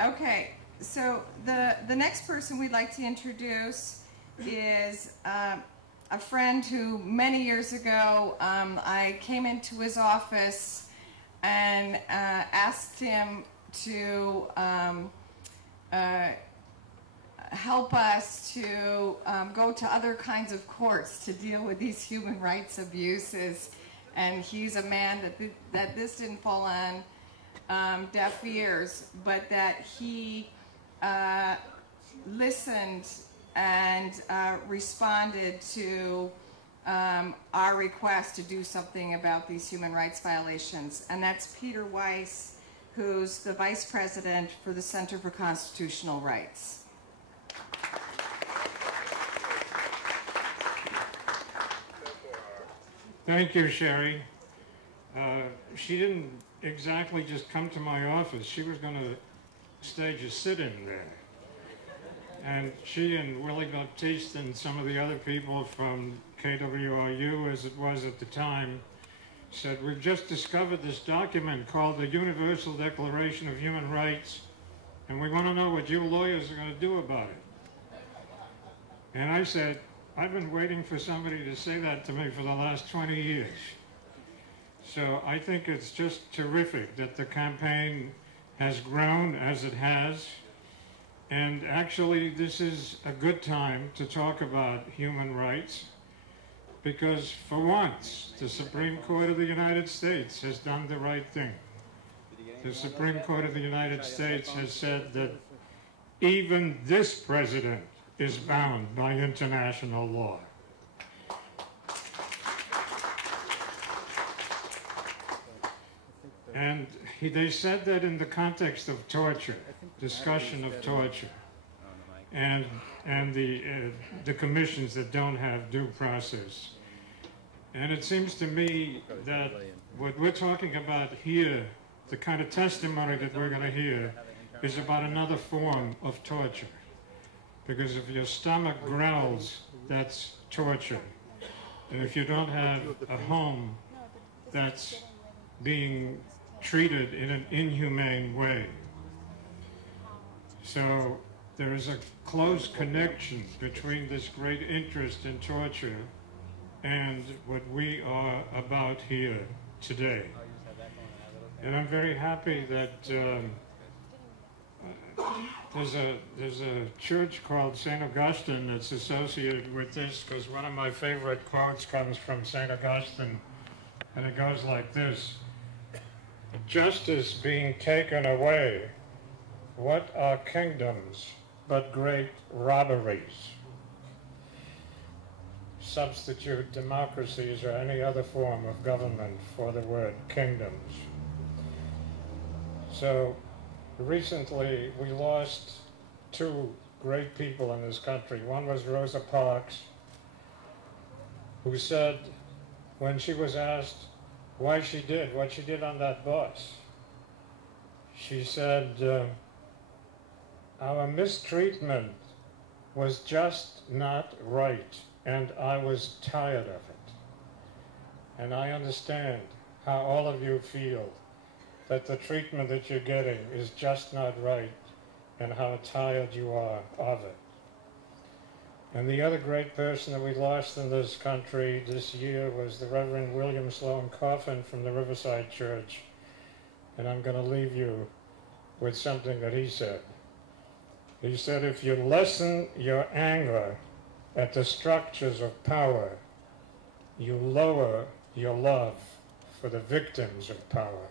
Okay, so the next person we'd like to introduce is a friend who many years ago I came into his office and asked him to help us to go to other kinds of courts to deal with these human rights abuses. And he's a man that this didn't fall on deaf ears, but that he listened and responded to our request to do something about these human rights violations. And that's Peter Weiss, who's the Vice President for the Center for Constitutional Rights. Thank you, Sherry. She didn't exactly just come to my office. She was going to stage a sit-in there. And she and Willie Baptiste and some of the other people from KWRU, as it was at the time, said, we've just discovered this document called the Universal Declaration of Human Rights, and we want to know what you lawyers are going to do about it. And I said, I've been waiting for somebody to say that to me for the last 20 years. So I think it's just terrific that the campaign has grown as it has. And actually, this is a good time to talk about human rights, because for once, the Supreme Court of the United States has done the right thing. The Supreme Court of the United States has said that even this president is bound by international law. And they said that in the context of torture, discussion of torture, and the commissions that don't have due process. And it seems to me that what we're talking about here, the kind of testimony that we're going to hear, is about another form of torture. Because if your stomach growls, that's torture. And if you don't have a home, that's being treated in an inhumane way. So there is a close connection between this great interest in torture and what we are about here today. And I'm very happy that there's a church called St. Augustine that's associated with this, because one of my favorite quotes comes from St. Augustine, and it goes like this: justice being taken away, what are kingdoms but great robberies? Substitute democracies or any other form of government for the word kingdoms. So recently we lost two great people in this country. One was Rosa Parks, who said, when she was asked why she did what she did on that bus, she said, our mistreatment was just not right, and I was tired of it. And I understand how all of you feel that the treatment that you're getting is just not right, and how tired you are of it. And the other great person that we lost in this country this year was the Reverend William Sloane Coffin from the Riverside Church. And I'm going to leave you with something that he said. He said, if you lessen your anger at the structures of power, you lower your love for the victims of power.